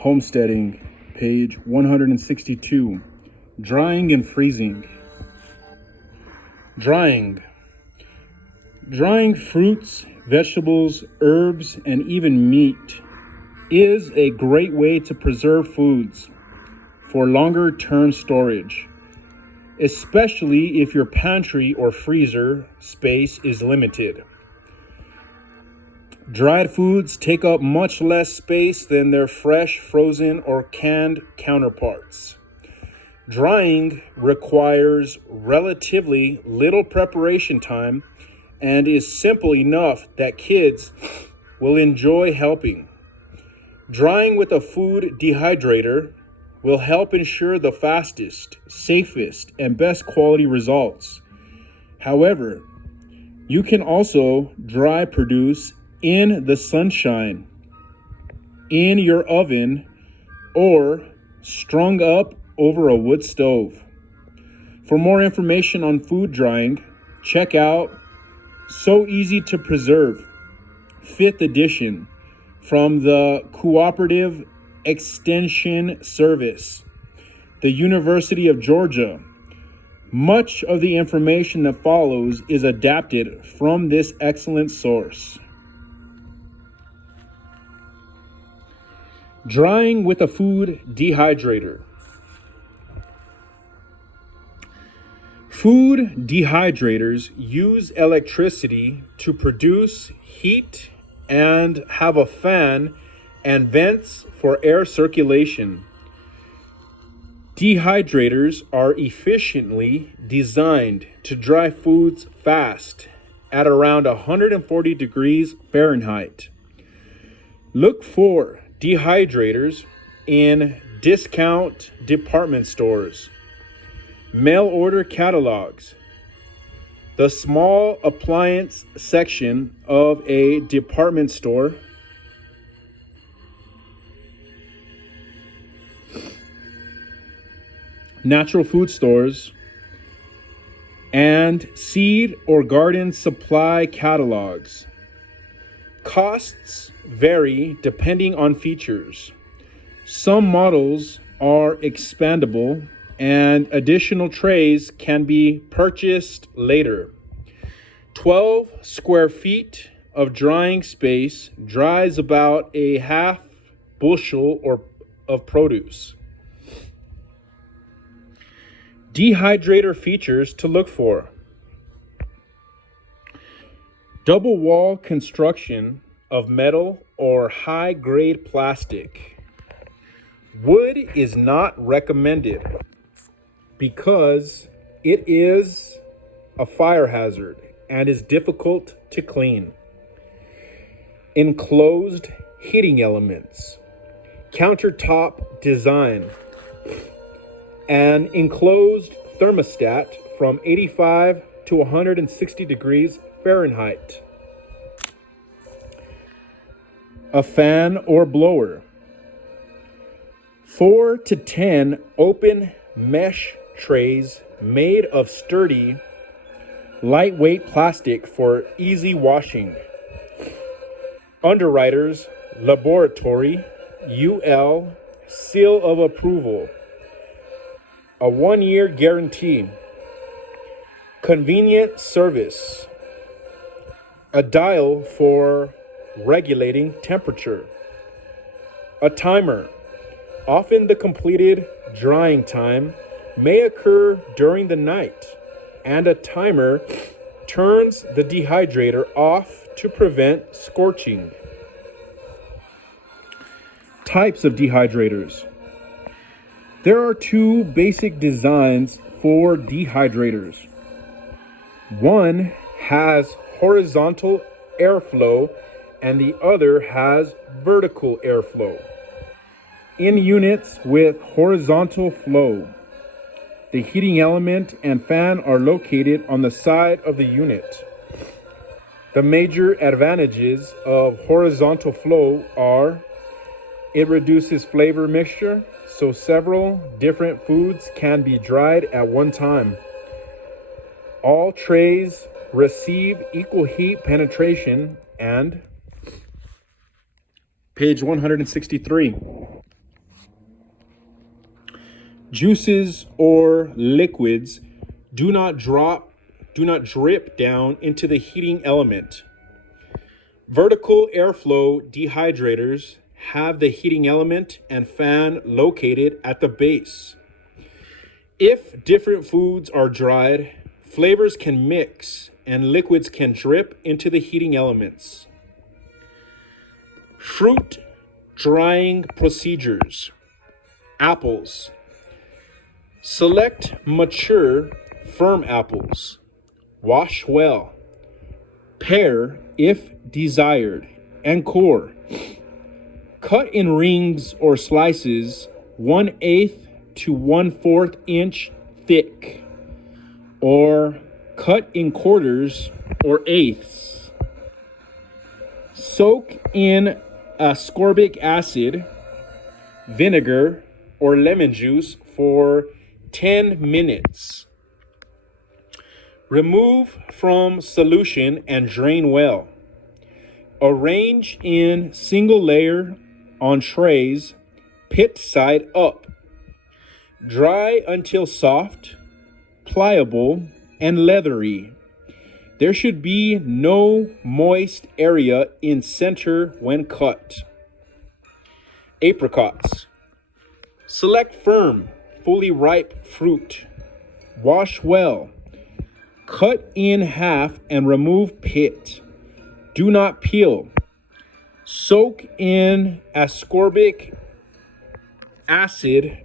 Homesteading, page 162. Drying and freezing. Drying. Drying fruits, vegetables, herbs, and even meat is a great way to preserve foods for longer term storage, especially if your pantry or freezer space is limited. Dried foods take up much less space than their fresh, frozen, or canned counterparts. Drying requires relatively little preparation time and is simple enough that kids will enjoy helping. Drying with a food dehydrator will help ensure the fastest, safest, and best quality results. However, you can also dry produce in the sunshine, in your oven, or strung up over a wood stove. For more information on food drying, check out So Easy to Preserve, 5th edition, from the Cooperative Extension Service, the University of Georgia. Much of the information that follows is adapted from this excellent source. Drying with a food dehydrator. Food dehydrators use electricity to produce heat and have a fan and vents for air circulation. Dehydrators are efficiently designed to dry foods fast at around 140 degrees Fahrenheit. Look for dehydrators in discount department stores, mail order catalogs, the small appliance section of a department store, natural food stores, and seed or garden supply catalogs. Costs vary depending on features. Some models are expandable and additional trays can be purchased later. 12 square feet of drying space dries about a half bushel of produce. Dehydrator features to look for. Double wall construction of metal or high-grade plastic. Wood is not recommended because it is a fire hazard and is difficult to clean. Enclosed heating elements. Countertop design. An enclosed thermostat from 85 to 160 degrees Fahrenheit. A fan or blower. 4 to 10 open mesh trays made of sturdy, lightweight plastic for easy washing. Underwriter's Laboratory UL seal of approval. A 1-year guarantee. Convenient service. A dial for regulating temperature. A timer. Often the completed drying time may occur during the night, and a timer turns the dehydrator off to prevent scorching. Types of dehydrators. There are 2 basic designs for dehydrators. One has horizontal airflow and the other has vertical airflow. In units with horizontal flow, the heating element and fan are located on the side of the unit. The major advantages of horizontal flow are it reduces flavor mixture, so several different foods can be dried at one time. All trays receive equal heat penetration and page 163. Juices or liquids do not drip down into the heating element. Vertical airflow dehydrators have the heating element and fan located at the base. If different foods are dried, flavors can mix and liquids can drip into the heating elements. Fruit drying procedures. Apples. Select mature, firm apples. Wash well. Pare if desired, and core. Cut in rings or slices 1/8 to 1/4 inch thick, or cut in quarters or eighths. Soak in ascorbic acid, vinegar, or lemon juice for 10 minutes. Remove from solution and drain well. Arrange in single layer on trays, pit side up. Dry until soft, pliable, and leathery. There should be no moist area in center when cut. Apricots. Select firm, fully ripe fruit. Wash well. Cut in half and remove pit. Do not peel. Soak in ascorbic acid,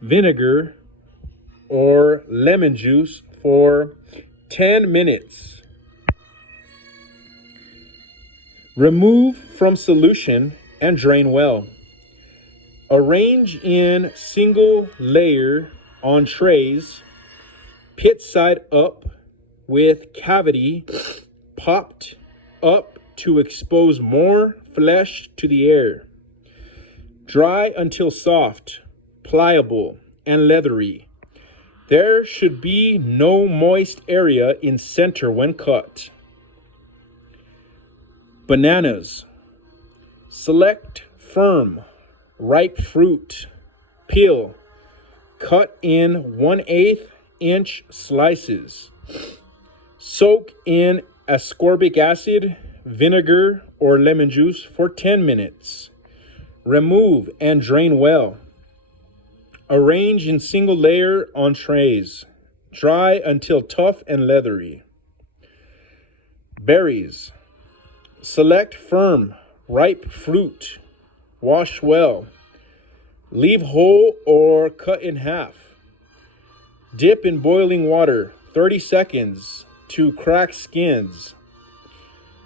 vinegar, or lemon juice for 10 minutes. Remove from solution and drain well. Arrange in single layer on trays, pit side up, with cavity popped up to expose more flesh to the air. Dry until soft, pliable, and leathery. There should be no moist area in center when cut. Bananas. Select firm, ripe fruit. Peel. Cut in 1/8 inch slices. Soak in ascorbic acid, vinegar, or lemon juice for 10 minutes. Remove and drain well. Arrange in single layer on trays. Dry until tough and leathery. Berries. Select firm, ripe fruit. Wash well. Leave whole or cut in half. Dip in boiling water 30 seconds to crack skins.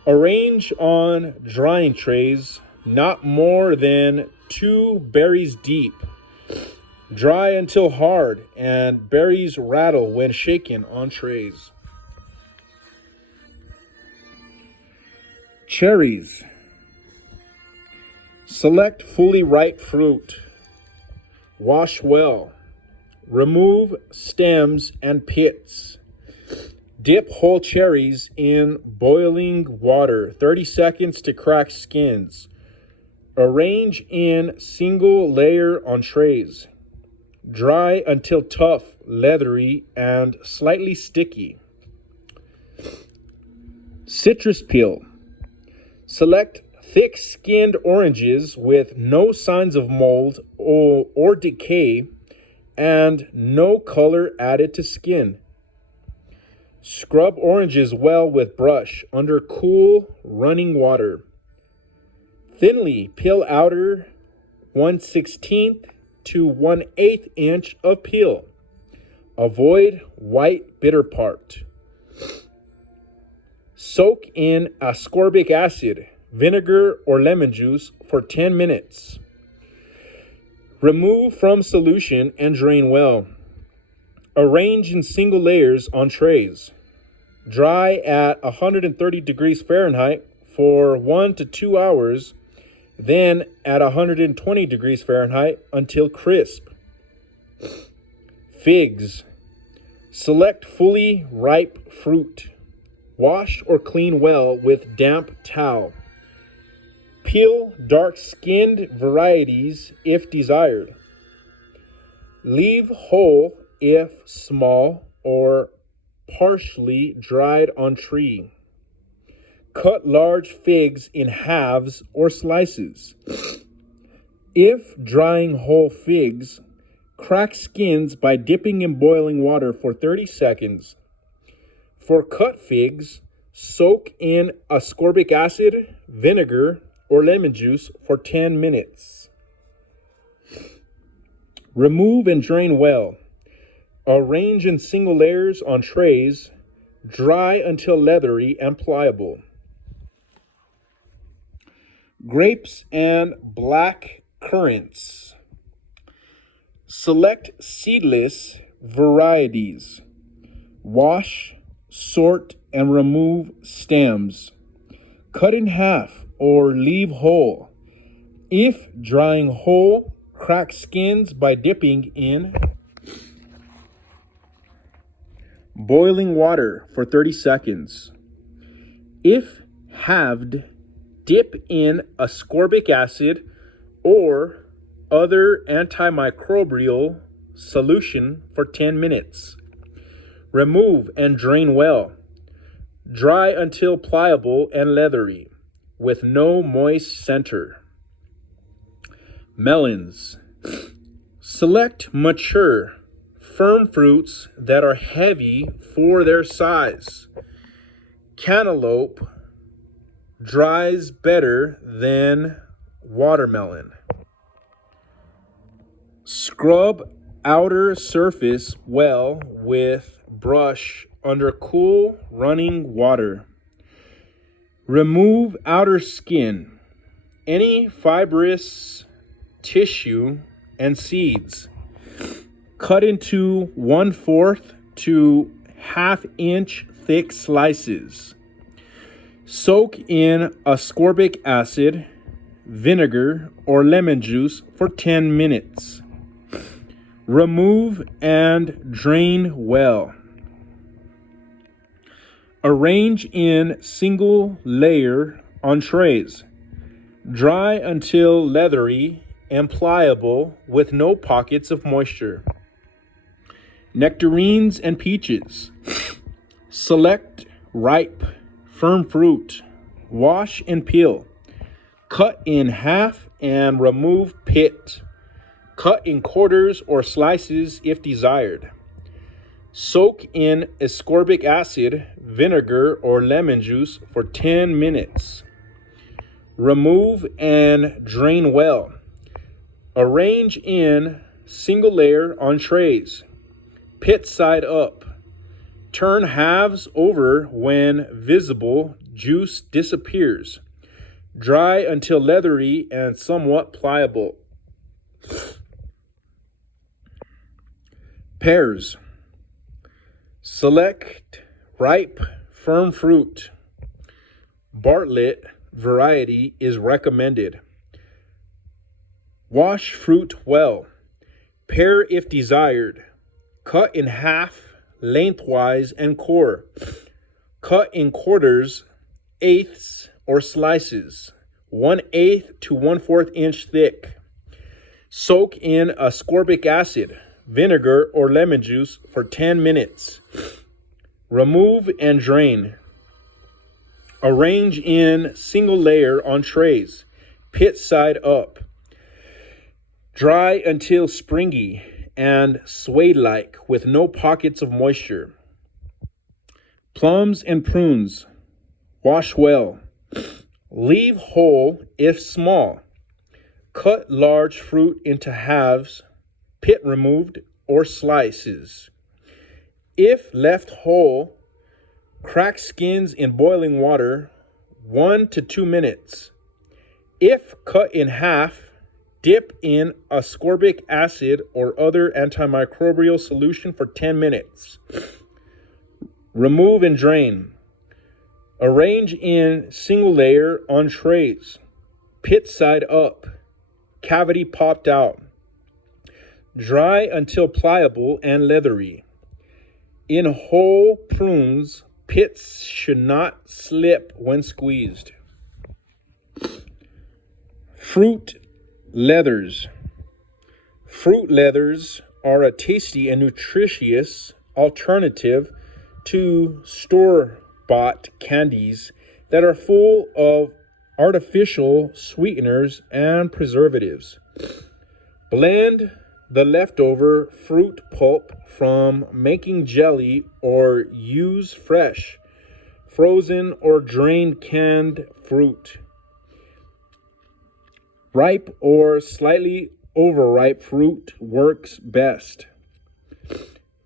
Arrange on drying trays, not more than 2 berries deep. Dry until hard and berries rattle when shaken on trays. Cherries. Select fully ripe fruit. Wash well. Remove stems and pits. Dip whole cherries in boiling water 30 seconds to crack skins. Arrange in single layer on trays. Dry until tough, leathery, and slightly sticky. Citrus peel. Select thick-skinned oranges with no signs of mold or decay and no color added to skin. Scrub oranges well with brush under cool, running water. Thinly peel outer 1/16 to 1/8 inch of peel. Avoid white bitter part. Soak in ascorbic acid, vinegar, or lemon juice for 10 minutes. Remove from solution and drain well. Arrange in single layers on trays. Dry at 130 degrees Fahrenheit for 1 to 2 hours, then at 120 degrees Fahrenheit until crisp. Figs. Select fully ripe fruit. Wash or clean well with damp towel. Peel dark-skinned varieties if desired. Leave whole if small or partially dried on tree. Cut large figs in halves or slices. If drying whole figs, crack skins by dipping in boiling water for 30 seconds. For cut figs, soak in ascorbic acid, vinegar, or lemon juice for 10 minutes. Remove and drain well. Arrange in single layers on trays. Dry until leathery and pliable. Grapes and black currants. Select seedless varieties. Wash, sort, and remove stems. Cut in half or leave whole. If drying whole, crack skins by dipping in boiling water for 30 seconds. If halved, dip in ascorbic acid or other antimicrobial solution for 10 minutes. Remove and drain well. Dry until pliable and leathery, with no moist center. Melons. Select mature, firm fruits that are heavy for their size. Cantaloupe dries better than watermelon. Scrub outer surface well with brush under cool running water. Remove outer skin, any fibrous tissue, and seeds. Cut into 1/4 to 1/2 inch thick slices. Soak in ascorbic acid, vinegar, or lemon juice for 10 minutes. Remove and drain well. Arrange in single layer on trays. Dry until leathery and pliable with no pockets of moisture. Nectarines and peaches. Select ripe, firm fruit. Wash and peel. Cut in half and remove pit. Cut in quarters or slices if desired. Soak in ascorbic acid, vinegar, or lemon juice for 10 minutes. Remove and drain well. Arrange in single layer on trays. Pit side up. Turn halves over when visible juice disappears. Dry until leathery and somewhat pliable. Pears. Select ripe, firm fruit. Bartlett variety is recommended. Wash fruit well. Pare if desired. Cut in half lengthwise and core. Cut in quarters, eighths, or slices, 1/8 to 1/4 inch thick. Soak in ascorbic acid, vinegar, or lemon juice for 10 minutes. Remove and drain. Arrange in single layer on trays, pit side up. Dry until springy and suede-like with no pockets of moisture. Plums and prunes. Wash well. Leave whole if small. Cut large fruit into halves, pit removed, or slices. If left whole, crack skins in boiling water 1 to 2 minutes. If cut in half, dip in ascorbic acid or other antimicrobial solution for 10 minutes. Remove and drain. Arrange in single layer on trays. Pit side up. Cavity popped out. Dry until pliable and leathery. In whole prunes, pits should not slip when squeezed. Fruit leathers. Fruit leathers are a tasty and nutritious alternative to store-bought candies that are full of artificial sweeteners and preservatives. Blend the leftover fruit pulp from making jelly or use fresh, frozen, or drained canned fruit. Ripe or slightly overripe fruit works best.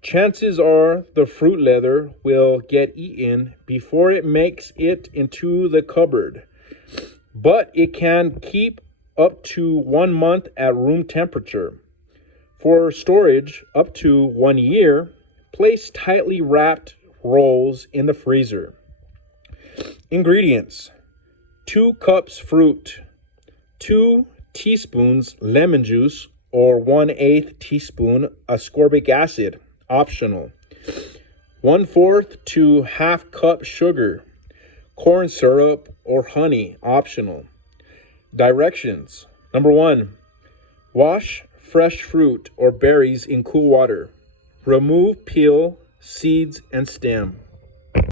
Chances are the fruit leather will get eaten before it makes it into the cupboard, but it can keep up to 1 month at room temperature. For storage up to 1 year, place tightly wrapped rolls in the freezer. Ingredients: 2 cups fruit, 2 teaspoons lemon juice or 1/8 teaspoon ascorbic acid, optional. 1/4 to half cup sugar, corn syrup or honey, optional. Directions: number 1, wash fresh fruit or berries in cool water. Remove peel, seeds, and stem.